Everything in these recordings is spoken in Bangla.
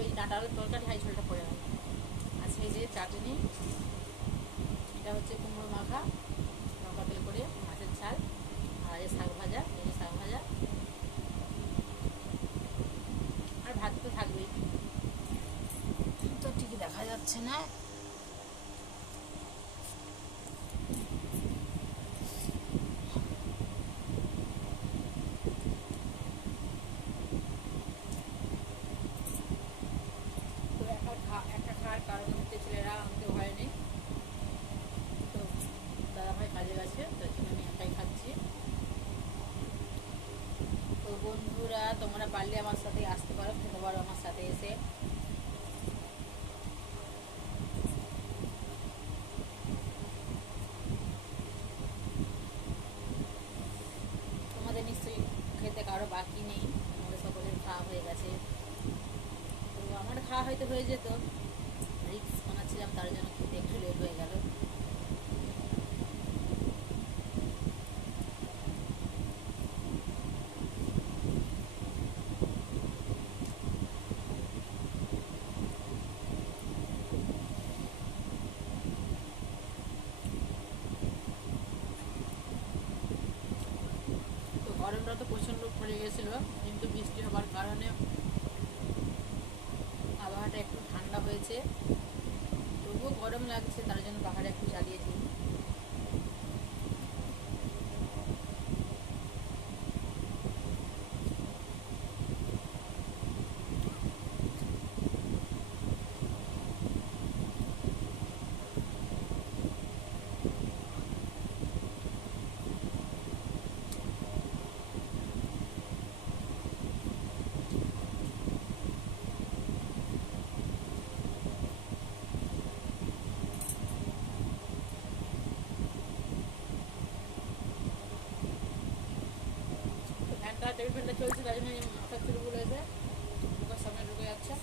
ওই ডাঁটা আলুর তরকারি হাই ঝোলটা পড়ে গেল। আচ্ছা এই যে চাটনি, এটা হচ্ছে কুমড়ো মাখা লঙ্কা তেল করে, মাছের ঝাল, আর এই শাক ভাজা, এই যে শাক ভাজা, আর ভাত তো থাকবেই। তো ঠিকই দেখা যাচ্ছে না। তো একটা খাওয়ার কারণ হচ্ছে ছেলেরা আমাকে ভয় নেই, তো দাদা ভাই কাজে গেছে, তার জন্য আমি একাই খাচ্ছি। তো বন্ধুরা তোমরা পারলে আমার সাথে আসতে পারো, খেতে পারো আমার সাথে এসে। তোমাদের নিশ্চয়ই খেতে কারো বাকি নেই, তোমাদের সকলের খাওয়া হয়ে গেছে। তো আমার খাওয়া হয়তো হয়ে যেত, রিক্স বানাচ্ছিলাম তার জন্য খেতে একটু লেট হয়ে গেল। তো গরমটা তো প্রচণ্ড পড়ে গেছিলো, কিন্তু বৃষ্টি হবার কারণে আবহাওয়াটা একটু ঠান্ডা হয়েছে, তবুও গরম লাগছে, তার জন্য পাহাড়ে একটু জ্বালিয়েছি। তো ফ্যানটা টেবিল ফ্যানটা চলছে, তার জন্য মাথার চুলগুলো এসে মুখের সামনে ঢুকে যাচ্ছে।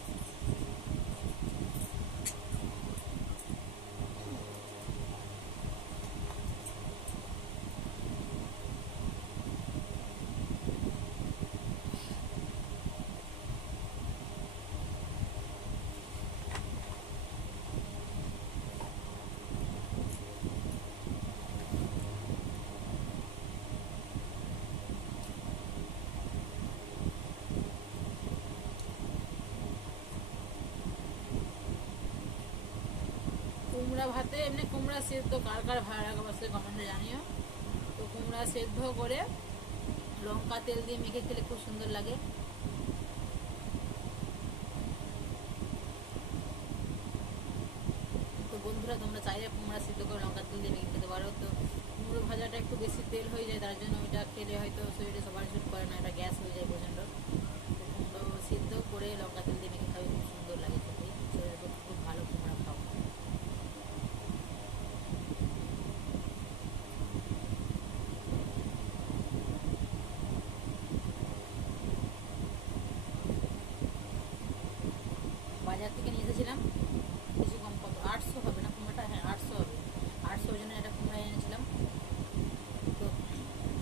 কুমড়া ভাতে এমনি কুমড়া সেদ্ধ কার কার ভালো লাগে অবশ্যই কমেন্টে জানিও। তো কুমড়া সেদ্ধ করে লঙ্কা তেল দিয়ে মেখে খেলে খুব সুন্দর লাগে। তো বন্ধুরা তোমরা চাইলে কুমড়া সিদ্ধ করে লঙ্কা তেল দিয়ে মেখে খেতে পারো। তো কুমড়ো ভাজাটা একটু বেশি তেল হয়ে যায়, তার জন্য ওইটা খেলে হয়তো শরীরে সবার শুট করে না, এটা গ্যাস হয়ে যায় প্রচণ্ড। তো কুমড়ো সিদ্ধ করে লঙ্কা তেল দিয়ে মেখে খাবে, খুব সুন্দর লাগে খেতে, শরীরের পক্ষে খুব ভালো কুমড়া খাও। বাজার থেকে নিয়ে এসেছিলাম, বেশি কম, কত 800 হবে না কুমড়োটা, হ্যাঁ 800 হবে, 800 ওজনের একটা কুমড়া এনেছিলাম। তো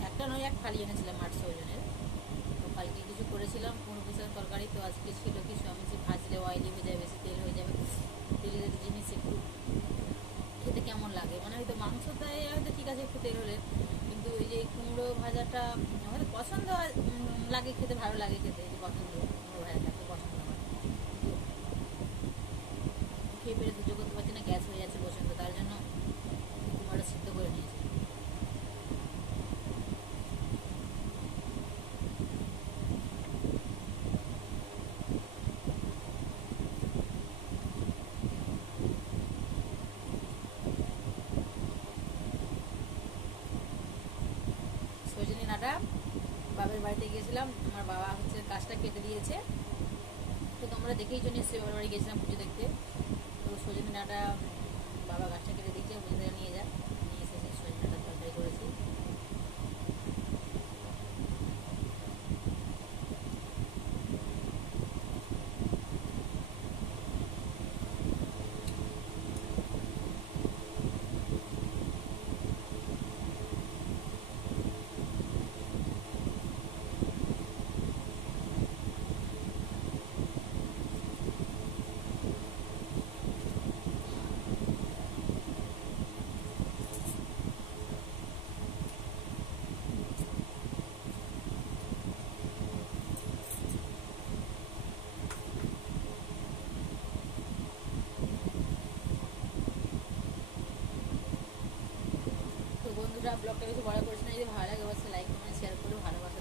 একটা নয়, এক ফালি এনেছিলাম 800 ওজনের। তো কালকে কিছু করেছিলাম কুমড়ো পুঁইশাকের তরকারি, তো আজকে ছিল কি সবজি, ভাজলে অয়েলি হয়ে যাবে, বেশি তেল হয়ে যাবে, তেলের জিনিস একটু খেতে কেমন লাগে, মানে হয়তো মাংসতে হয়তো ঠিক আছে একটু তেল হলে, কিন্তু ওই যে কুমড়ো ভাজাটা আমাদের পছন্দ লাগে খেতে, ভালো লাগে খেতে, এই যে পছন্দ কুমড়ো ভাজাটা খুব পছন্দ আমার। কিন্তু খেয়ে পেরে সহ্য করতে পারছি না, গ্যাস হয়ে যাচ্ছে প্রচণ্ড, তার জন্য কুমড়োটা সিদ্ধ করে নিয়েছি। সজনে ডাঁটা বাবার বাড়িতে গিয়েছিলাম, আমার বাবা হচ্ছে গাছটা কেটে দিয়েছে, তো তোমরা দেখেইছো নিশ্চয়ই, বাবার বাড়ি গেছিলাম পুজো দেখতে। তো সজনে ডাঁটা বাবা গাছটা কেটে দিয়েছে, বন্ধুরা নিয়ে যা, নিয়ে এসেছি, সজনে ডাঁটার তরকারি করেছি। বন্ধুরা ব্লগটা বেশি বড় করছি না, যদি ভালো লাগে অবশ্যই লাইক কমেন্ট শেয়ার করে ভালোবাসা